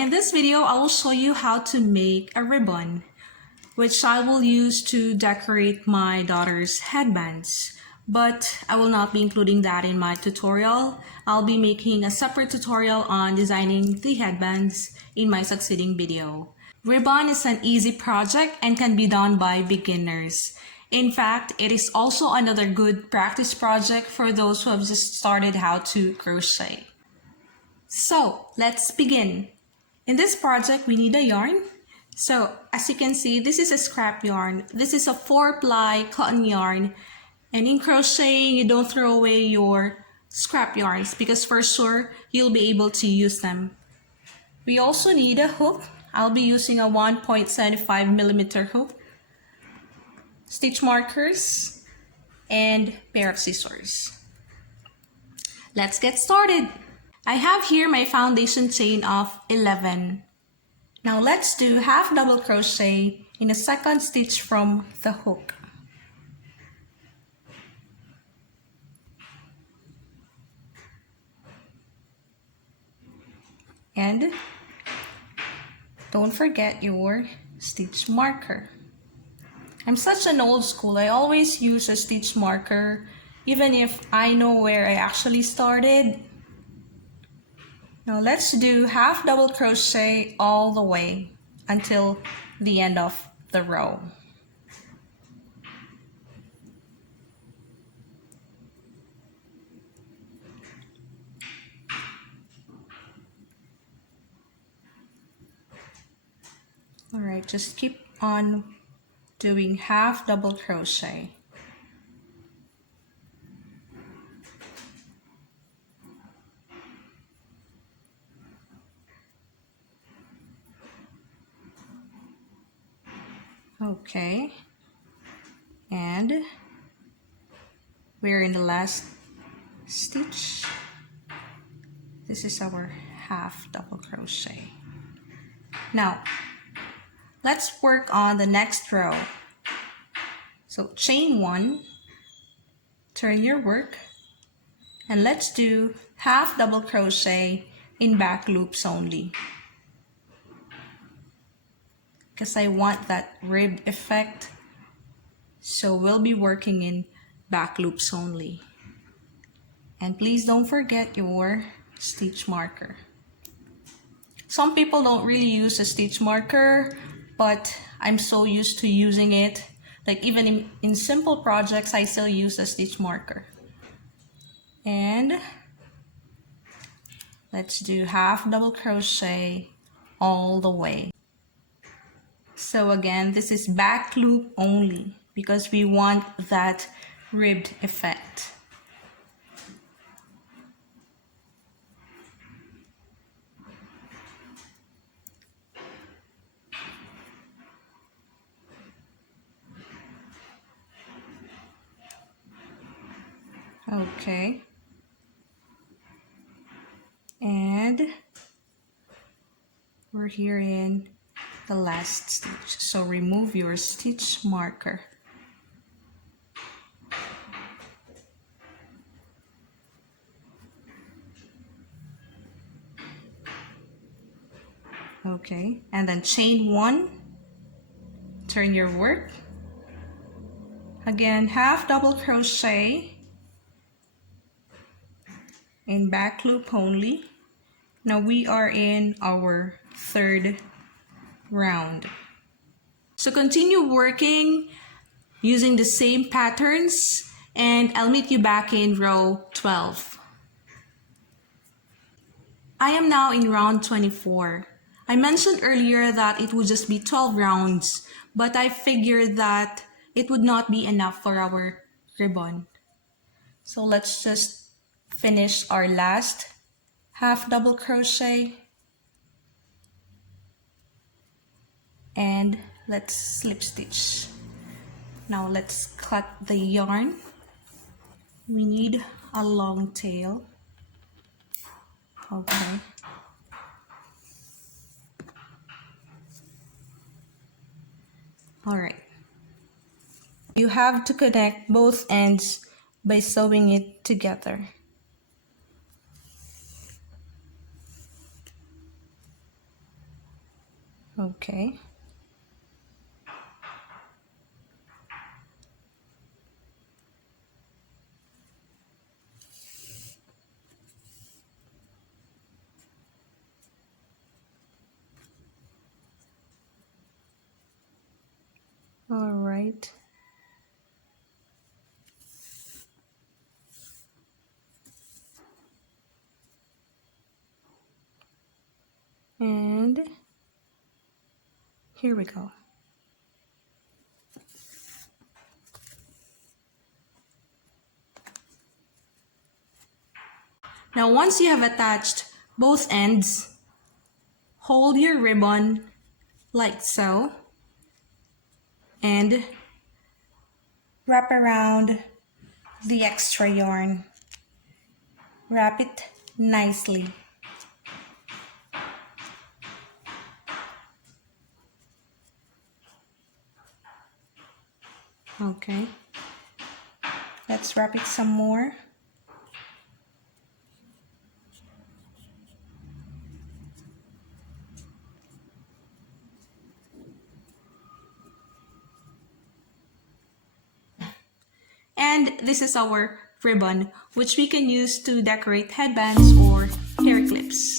in this video, I will show you how to make a ribbon, which I will use to decorate my daughter's headbands. But I will not be including that in my tutorial. I'll be making a separate tutorial on designing the headbands in my succeeding video. Ribbon is an easy project and can be done by beginners. In fact, it is also another good practice project for those who have just started how to crochet. So let's begin. In this project, we need a yarn. So as you can see, this is a scrap yarn. This is a 4-ply cotton yarn. And in crocheting, you don't throw away your scrap yarns because for sure, you'll be able to use them. We also need a hook. I'll be using a 1.75mm hook, stitch markers, and pair of scissors. Let's get started. I have here my foundation chain of 11. Now let's do half double crochet in a second stitch from the hook. And don't forget your stitch marker. I'm such an old school. I always use a stitch marker even if I know where I actually started. Now let's do half double crochet all the way until the end of the row. All right, just keep on doing half double crochet. Okay, and we're in the last stitch. This is our half double crochet. Now let's work on the next row. So chain 1, turn your work, and let's do half double crochet in back loops only, because I want that ribbed effect, so we'll be working in back loops only. And please don't forget your stitch marker. Some people don't really use a stitch marker, but I'm so used to using it. Like even in simple projects, I still use a stitch marker. And let's do half double crochet all the way. So again, this is back loop only because we want that ribbed effect. Okay. And we're here in the last stitch, so remove your stitch marker. Okay, and then chain 1, turn your work. Again, half double crochet in back loop only. Now we are in our third round. So continue working using the same patterns and I'll meet you back in row 12. I am now in round 24. I mentioned earlier that it would just be 12 rounds, but I figured that it would not be enough for our ribbon. So let's just finish our last half double crochet and let's slip stitch. Now let's cut the yarn. We need a long tail. Okay. All right. You have to connect both ends by sewing it together. Okay. All right. And here we go. Now once you have attached both ends, hold your ribbon like so and wrap around the extra yarn. Wrap it nicely. Okay, let's wrap it some more. And this is our ribbon, which we can use to decorate headbands or hair clips.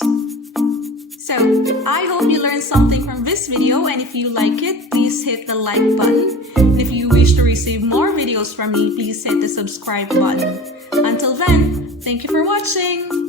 So, I hope you learned something from this video, and if you like it, please hit the like button. And if you wish to receive more videos from me, please hit the subscribe button. Until then, thank you for watching!